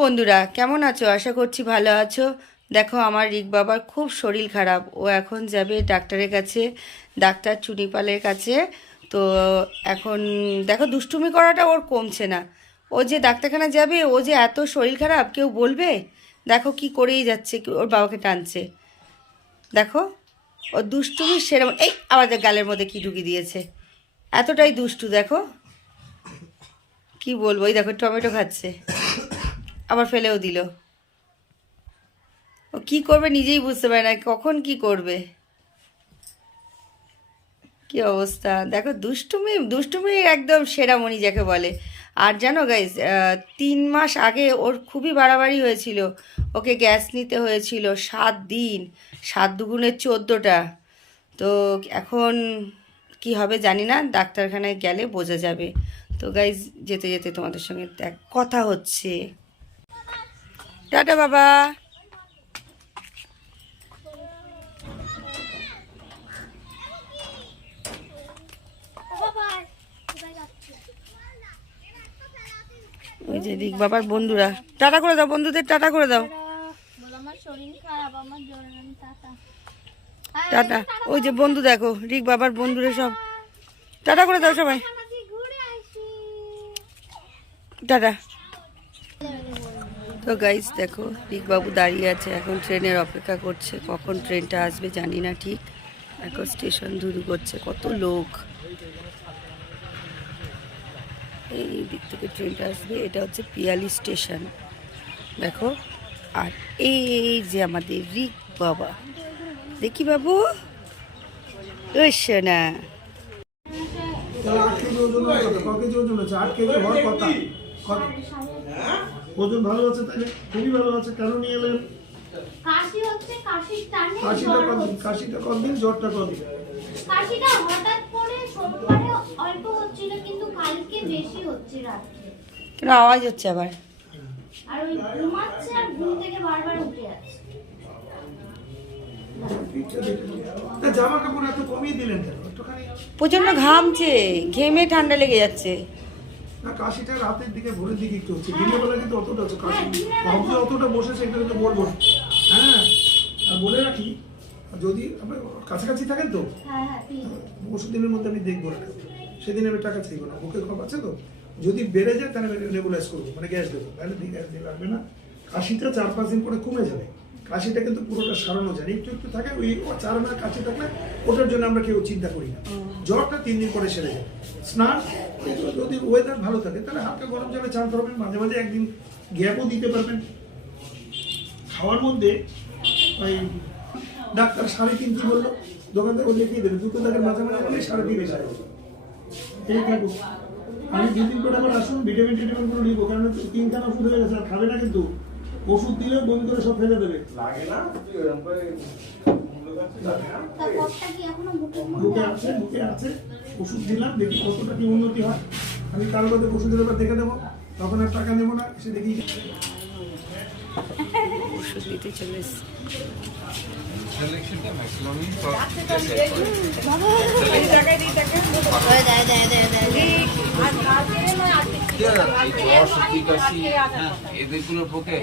বন্ধুরা কেমন আছো? আশা করছি ভালো আছো। দেখো আমার রিক বাবার খুব শরীর খারাপ, ও এখন যাবে ডাক্তারের কাছে, ডাক্তার চুনিপালের কাছে। তো এখন দেখো দুষ্টুমি করাটা ওর কমছে না। ও যে ডাক্তারখানা যাবে, ও যে এত শরীর খারাপ কেউ বলবে। দেখো কি করেই যাচ্ছে, ওর বাবাকে টানছে। দেখো ওর দুষ্টুমি সেরকম। এই আমাদের গালের মধ্যে কি ঢুকিয়ে দিয়েছে, এতটাই দুষ্টু। দেখো কি বলবো, এই দেখো টমেটো খাচ্ছে, আবার ফেলেও দিল। ও কি করবে নিজেই বুঝতে পারে না, কখন কি করবে। কি অবস্থা দেখো, দুষ্টুমি দুষ্টুমি একদম সেরামণি যাকে বলে। আর জানো গাইজ, 3 মাস আগে ওর খুবই বাড়াবাড়ি হয়েছিল। ওকে গ্যাস নিতে হয়েছিল 7 দিন, 7 × 2 = 14টা। তো এখন কি হবে জানি না, ডাক্তারখানায় গেলে বোঝা যাবে। তো গাইজ যেতে যেতে তোমাদের সঙ্গে কথা হচ্ছে। টাটা বাবা। ওই যে রিক বাবার বন্ধুরা, টাটা করে দাও বন্ধুদের, টাটা করে দাও। টাটা। ওই যে বন্ধু দেখো, রিক বাবার বন্ধুরা সব টাটা করে দাও সবাই, টাটা। তো গাইস দেখো রিক বাবু দাঁড়িয়ে আছে, এখন ট্রেনের অপেক্ষা করছে, কখন ট্রেনটা আসবে জানি না ঠিক। এখন স্টেশন ধুরু করছে, কত লোক। এই দিক থেকে ট্রেনটা আসবে, এটা হচ্ছে পিয়ালি স্টেশন দেখো। আর এই যে আমাদের রিক বাবা, দেখি বাবু ওই না। ওজন ভালো আছে, তাহলে খুবই ভালো আছে। কেন নিয়ে এলেন? কাশি হচ্ছে, কাশির টানে কাশিটা কতদিন, জ্বরটা কতদিন? কাশিটা হঠাৎ করে সোমবারে অল্প হচ্ছিল, কিন্তু কালকে বেশি হচ্ছে রাত্রে। কেন আওয়াজ হচ্ছে আবার? আর ওই ঘুমাচ্ছে আর ঘুম থেকে বারবার উঠে যাচ্ছে। জামা কাপড় এত কমিয়ে দিলেন কেন? একটুখানি প্রচন্ড ঘামছে, ঘেমে ঠান্ডা লেগে যাচ্ছে। না, কাশিটা রাতের দিকে ভোরের দিকে একটু হচ্ছে, দিনের বেলা কিন্তু অতটা হচ্ছে কাশি। ভাবছি অতটা বসেছে, এটা কিন্তু বলবো। হ্যাঁ, আর বলে রাখি, যদি আমরা কাছাকাছি থাকেন তো পরশু দিনের মধ্যে আমি দেখবো না, সেদিন আমি টাকা চাইবো না, বুকে খপ আছে তো। যদি বেড়ে যায় তাহলে আমি নেবুলাইজ করবো, মানে গ্যাস দেবো, তাহলে গ্যাস দিয়ে লাগবে না। কাশিটা 4-5 দিন পরে কমে যাবে। কাশিটা কিন্তু পুরোটা সারানো যায়, একটু একটু থাকে। ওই 4 কাশি থাকলে ওটার জন্য আমরা কেউ চিন্তা করি না। জ্বরটা 3 দিন পরে সেরে যায়। স্নান, যদি ওয়েদার ভালো থাকে তাহলে হালকা গরম জলে চান করবেন, মাঝে মাঝে একদিন গ্যাপও দিতে পারবেন। খাওয়ার মধ্যে ওই ডাক্তার 3.5 কি বললো, দোকানদার ও লিখিয়ে দেবে, 2 দাগের মাঝামাঝি বলে 3.5 এসে যাবে। এই থাকুক, আমি 2 দিন করে আবার আসুন, ভিটামিন টিটামিন গুলো নিবো, কারণ 3খানা ওষুধ হয়ে গেছে, আর খাবে না কিন্তু। ওষুধ দিলে বমি করে সব ফেলে দেবে। লাগে না, মুখে আছে ওষুধ দিলাম, দেখি কতটা কি উন্নতি হয়। আমি কারো মধ্যে ওষুধের ব্যাপার দেখে দেবো, তখন আর টাকা নেবো না, সে দেখি ওষুধ দিতে চলে এসেছি। এদের পক্ষে